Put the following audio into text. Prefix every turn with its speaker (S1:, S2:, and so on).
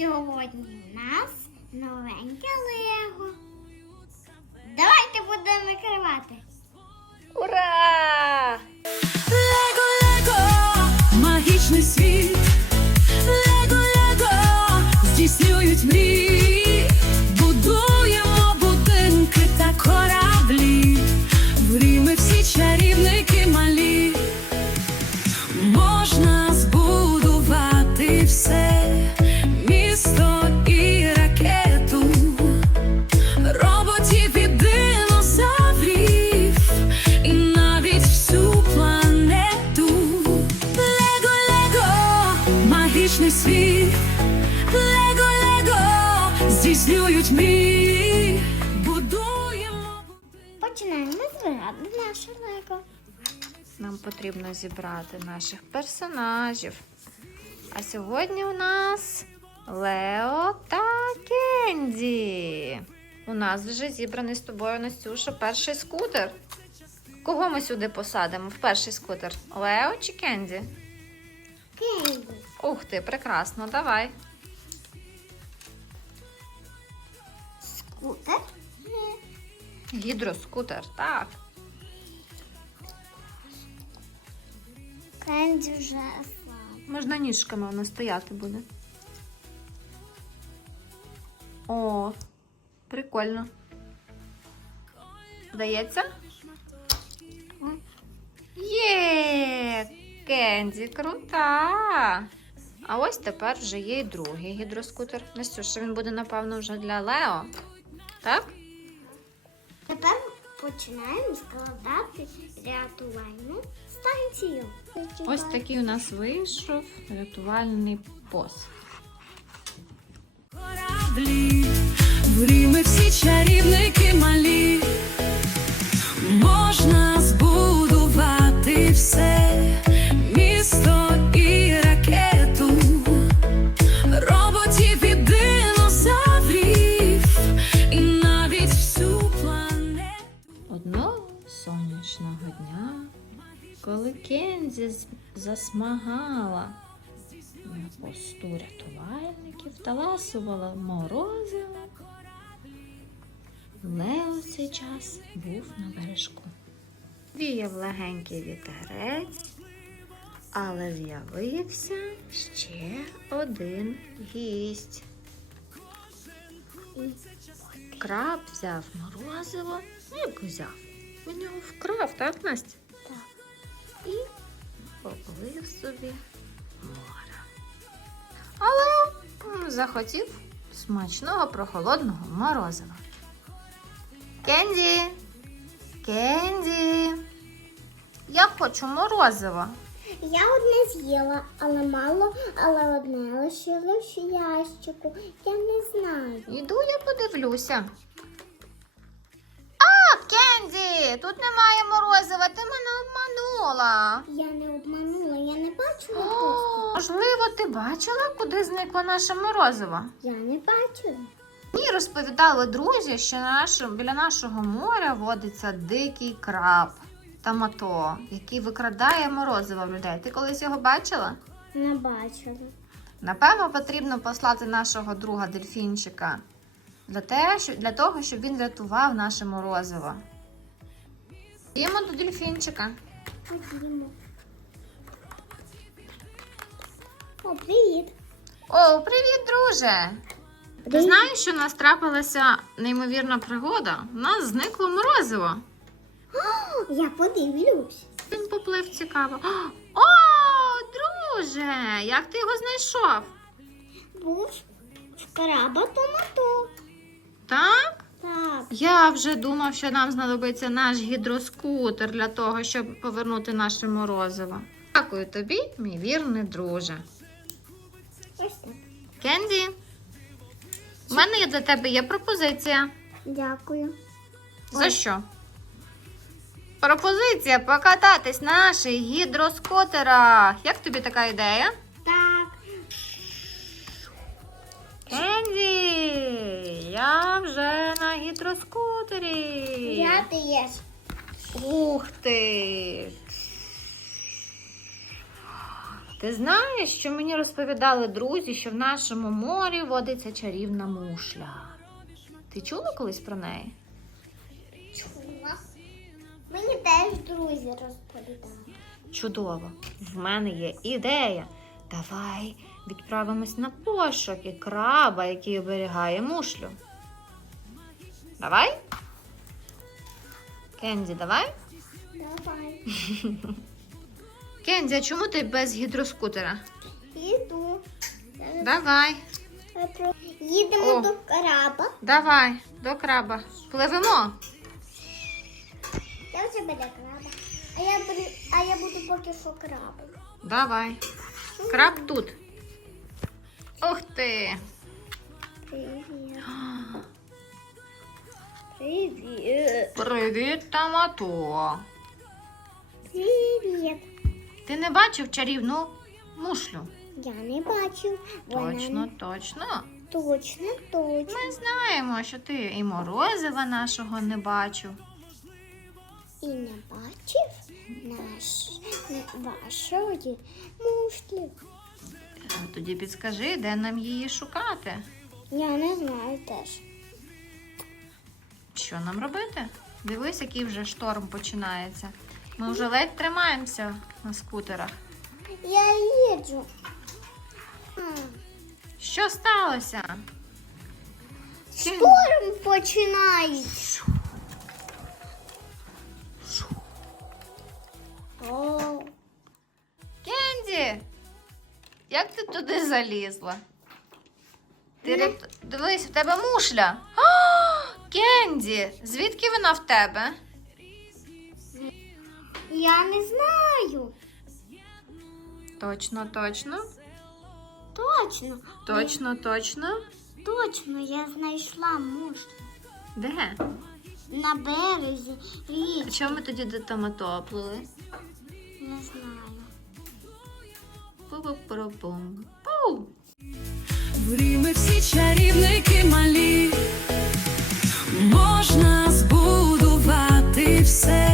S1: Сьогодні у нас новеньке Лего. Давайте будемо викривати. Починаємо збирати наше Лего.
S2: Нам потрібно зібрати наших персонажів. А сьогодні у нас Лео та Кенді. У нас вже зібраний з тобою Настюша перший скутер. Кого ми сюди посадимо в перший скутер? Лео чи Кенді?
S1: Кенді.
S2: Ух ти, прекрасно, давай.
S1: Скутер.
S2: Гідроскутер, так.
S1: Кенді вже слаб.
S2: Можна ніжками воно стояти буде. О, прикольно. Здається? М. Є! Кенді, крута! А ось тепер вже є і другий гідроскутер. Настюша, він буде, напевно, вже для Лео. Так?
S1: Починаємо складати рятувальну станцію.
S2: Ось такий у нас вийшов рятувальний пост.
S3: Кораблі, в Рімі всі чарівники
S2: коли Кензі засмагала на посту рятувальників та ласувала морозиво, Лео цей час був на бережку. Віяв легенький вітерець, але з'явився ще один гість. Краб взяв морозиво, ну, як взяв. Він його вкрав, так, Настя? І поплив собі море. Але захотів смачного прохолодного морозива. Кенді! Кенді! Я хочу морозива.
S1: Я одне з'їла, але мало, але одне лишилось в ящику. Я не знаю.
S2: Іду, я подивлюся. Тут немає морозива, ти мене обманула.
S1: Я не обманула, я не бачила просто.
S2: Можливо, ти бачила, куди зникло наше морозиво?
S1: Я не бачила.
S2: Мені розповідали друзі, що на нашому, біля нашого моря водиться дикий краб тамато, який викрадає морозиво в людей. Ти колись його бачила?
S1: Не бачила.
S2: Напевно, потрібно послати нашого друга дельфінчика для того, щоб він рятував наше морозиво. Йдемо до дельфінчика.
S1: Ходімо. О, привіт.
S2: О, привіт, друже! Ти знаєш, що у нас трапилася неймовірна пригода? У нас зникло морозиво.
S1: Я подивлюсь.
S2: Він поплив цікаво. О, друже! Як ти його знайшов?
S1: Був в краба томато.
S2: Так?
S1: Так.
S2: Я вже думав, що нам знадобиться наш гідроскутер для того, щоб повернути наше морозиво. Дякую тобі, мій вірний друже.
S1: Ось так.
S2: Кенді, в мене є для тебе є пропозиція.
S1: Дякую.
S2: За
S1: Ой.
S2: що? Пропозиція покататись на наших гідроскутерах. Як тобі така ідея? Вже на гідроскутері.
S1: Я.
S2: Ух ти! Ти знаєш, що мені розповідали друзі, що в нашому морі водиться чарівна мушля. Ти чула колись про неї?
S1: Чула. Мені теж друзі розповідали.
S2: Чудово! В мене є ідея. Давай відправимось на пошуки краба, який оберігає мушлю. Давай? Кенді, давай?
S1: Давай.
S2: Кенді, а чому ти без гідроскутера?
S1: Іду.
S2: Давай,
S1: Їдемо
S2: О.
S1: до краба.
S2: давай, до краба. Пливемо.
S1: Я вже біля краба. А я, буду, а я буду поки що крабом.
S2: Давай. Краб тут. Ух ти!
S1: Привіт. Привіт.
S2: Привіт, Тамато.
S1: Привіт.
S2: Ти не бачив чарівну мушлю?
S1: Я не бачив. Вона
S2: Точно, точно.
S1: Точно, точно.
S2: Ми знаємо, що ти і морозива нашого не бачив.
S1: І не бачив наш, вашої мушлі.
S2: Тоді підскажи, де нам її шукати.
S1: Я не знаю теж.
S2: Що нам робити? Дивись, який вже шторм починається. Ми вже ледь тримаємося на скутерах.
S1: Я їду.
S2: Що сталося?
S1: Шторм починається.
S2: Кенді! Як ти туди залізла? Ти реп- дивись, в тебе мушля. А, Кенді! Звідки вона в тебе?
S1: я не знаю.
S2: Точно, точно,
S1: Точно.
S2: точно, точно.
S1: Точно, я знайшла мушлю.
S2: Де?
S1: На березі
S2: А
S1: річки.
S2: чому ми тоді до томато плили?
S1: Не знаю.
S2: Пу-пу-пу-пум. Пу!
S3: В Рі всі чарівники малі можна збудувати все.